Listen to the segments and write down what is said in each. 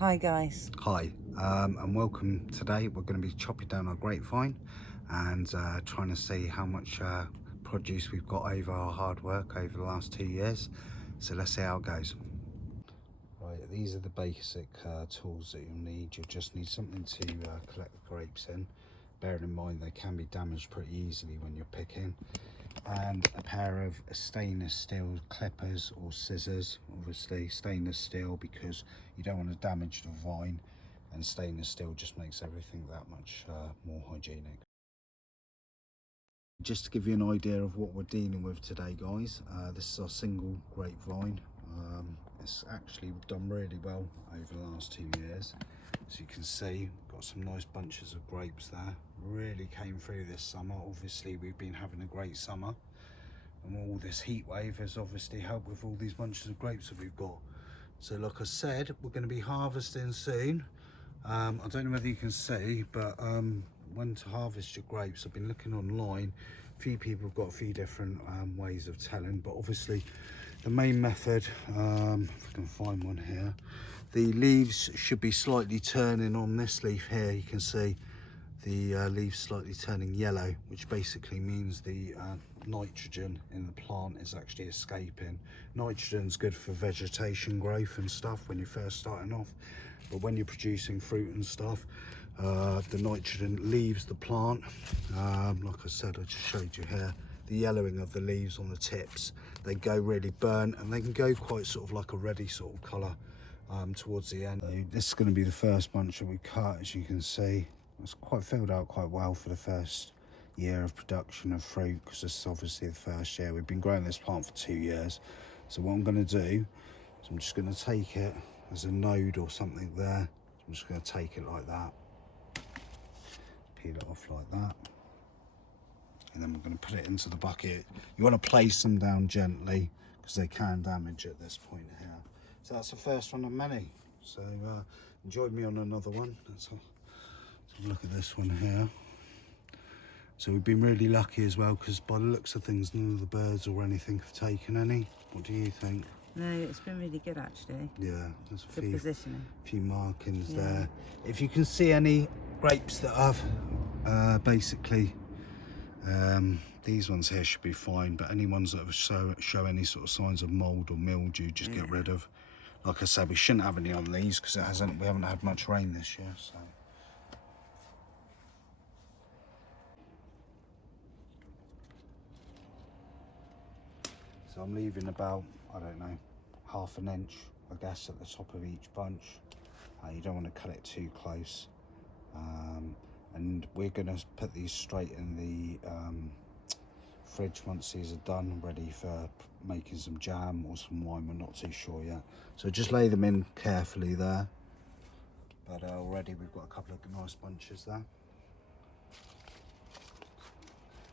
Hi guys. Hi, and welcome. Today we're going to be chopping down our grapevine and trying to see how much produce we've got over our hard work over the last 2 years. So let's see how it goes. Right, these are the basic tools that you'll need. You'll just need something to collect the grapes in. Bearing in mind they can be damaged pretty easily when you're picking. And a pair of stainless steel clippers or scissors. Obviously stainless steel because you don't want to damage the vine, and stainless steel just makes everything that much more hygienic. Just to give you an idea of what we're dealing with today, guys, this is our single grapevine. It's actually done really well over the last 2 years. As you can see, got some nice bunches of grapes there. Really came through this summer. Obviously we've been having a great summer, and all this heat wave has obviously helped with all these bunches of grapes that we've got. So like I said, we're going to be harvesting soon. I don't know whether you can see, but when to harvest your grapes, I've been looking online. A few people have got a few different ways of telling, but obviously the main method, if I can find one here, the leaves should be slightly turning on this leaf here. You can see the leaves slightly turning yellow, which basically means the nitrogen in the plant is actually escaping. Nitrogen's good for vegetation growth and stuff when you're first starting off, but when you're producing fruit and stuff, the nitrogen leaves the plant. Like I said, I just showed you here the yellowing of the leaves on the tips. They go really burnt, and they can go quite sort of like a reddy sort of colour towards the end. So this is going to be the first bunch that we cut. As you can see, it's quite filled out quite well for the first year of production of fruit, because this is obviously the first year. We've been growing this plant for 2 years. So what I'm going to do is I'm just going to take it as a node or something there. I'm just going to take it like that, peel it off like that, and then we're going to put it into the bucket. You want to place them down gently because they can damage at this point here. So that's the first one of many. So join me on another one. Let's have a look at this one here. So we've been really lucky as well, because by the looks of things, none of the birds or anything have taken any. What do you think? No, it's been really good actually. Yeah, there's a Good positioning. few markings there. If you can see any grapes that have basically these ones here should be fine, but any ones that have show any sort of signs of mold or mildew, just get rid of. Like I said, we shouldn't have any on these because we haven't had much rain this year. So I'm leaving about, I don't know, ½ an inch, I guess, at the top of each bunch. You don't want to cut it too close. And we're going to put these straight in the fridge once these are done, ready for making some jam or some wine. We're not too sure yet. So just lay them in carefully there. But already we've got a couple of nice bunches there.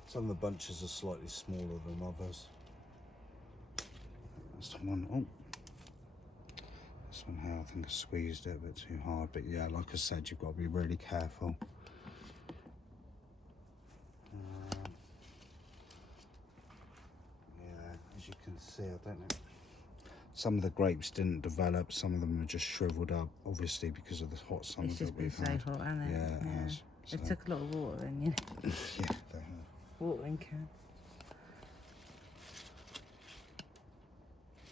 Some of the bunches are slightly smaller than others. This one, oh, this one here, I think I squeezed it a bit too hard, but yeah, like I said, you've got to be really careful. Yeah, as you can see, I don't know, some of the grapes didn't develop, some of them are just shriveled up, obviously because of the hot summer that we've had. It's just been so hot, hasn't it? Yeah, it has. It took a lot of water in, you know. Yeah, they have. Watering can.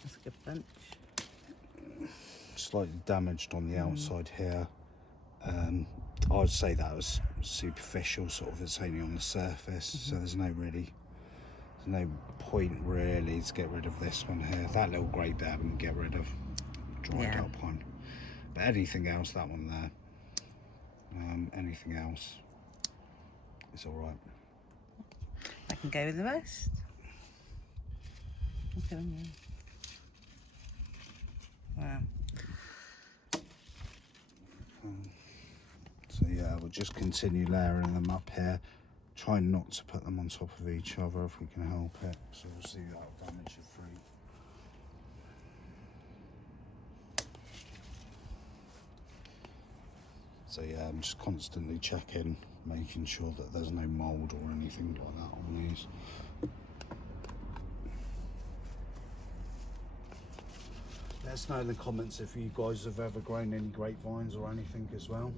That's a good bunch. Slightly damaged on the outside here. I'd say that was superficial, sort of. It's only on the surface, so there's no point really to get rid of this one here. That little grape there, we can get rid of, dried up one. But anything else, that one there, anything else, it's all right. I can go with the rest. Okay, wow. So yeah, we'll just continue layering them up here. Try not to put them on top of each other if we can help it. So we'll see that'll damage the fruit. So yeah, I'm just constantly checking, making sure that there's no mould or anything like that on these. us know in the comments if you guys have ever grown any grapevines or anything as well.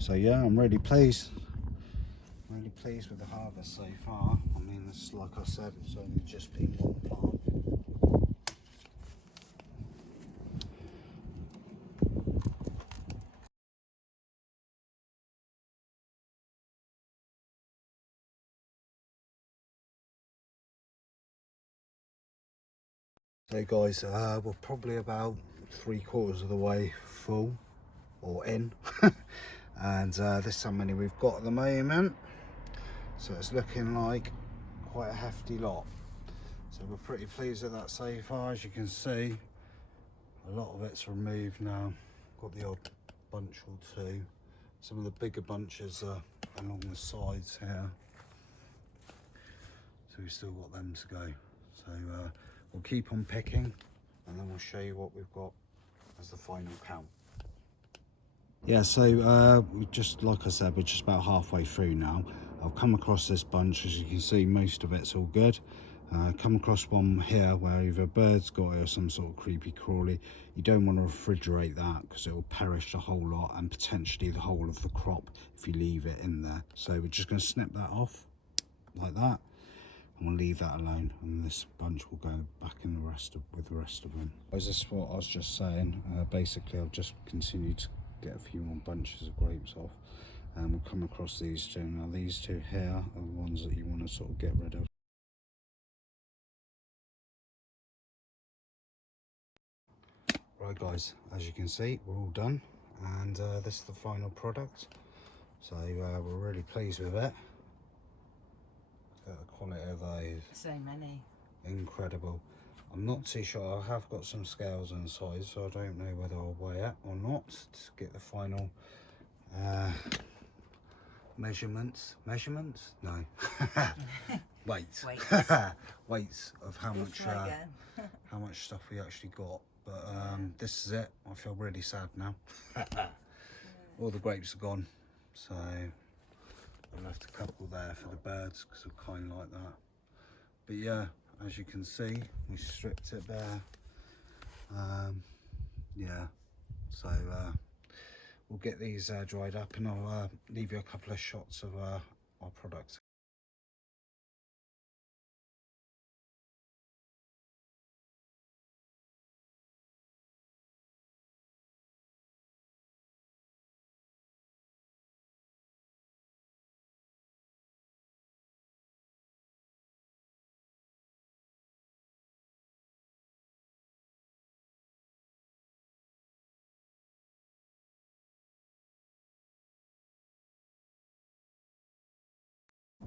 So yeah, I'm really pleased. Really pleased with the harvest so far. I mean, it's like I said, it's only just been one plant. So guys, we're probably about 3/4 of the way full or in. And this is how many we've got at the moment. So it's looking like quite a hefty lot. So we're pretty pleased with that so far. As you can see, a lot of it's removed now. Got the odd bunch or two. Some of the bigger bunches are along the sides here. So we've still got them to go. So we'll keep on picking and then we'll show you what we've got as the final count. Yeah, so we just, like I said, we're just about halfway through now. I've come across this bunch. As you can see, most of it's all good. Come across one here where either a bird's got it or some sort of creepy crawly. You don't want to refrigerate that because it will perish the whole lot and potentially the whole of the crop if you leave it in there. So we're just going to snip that off like that, and we'll leave that alone, and this bunch will go back in with the rest of them. This is what I was just saying. Basically, I've just continued to get a few more bunches of grapes off, and we'll come across these two. Now these two here are the ones that you want to sort of get rid of. Right guys, as you can see, we're all done, and this is the final product. So we're really pleased with it. Look at the quality of those. So many. Incredible. I'm not too sure. I have got some scales on the side, so I don't know whether I'll weigh it or not to get the final measurements. No. Weights. Weights of how much stuff we actually got. But this is it. I feel really sad now. All the grapes are gone, so I left a couple there for the birds because I kind of like that. But yeah, as you can see, we stripped it bare. Yeah, so we'll get these dried up, and I'll leave you a couple of shots of our products.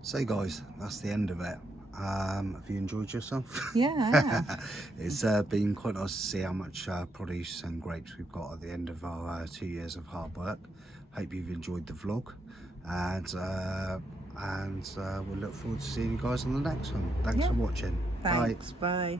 So guys, that's the end of it. Have you enjoyed yourself? Yeah. It's been quite nice to see how much produce and grapes we've got at the end of our 2 years of hard work. Hope you've enjoyed the vlog, and we'll look forward to seeing you guys on the next one. Thanks for watching. Thanks. Bye.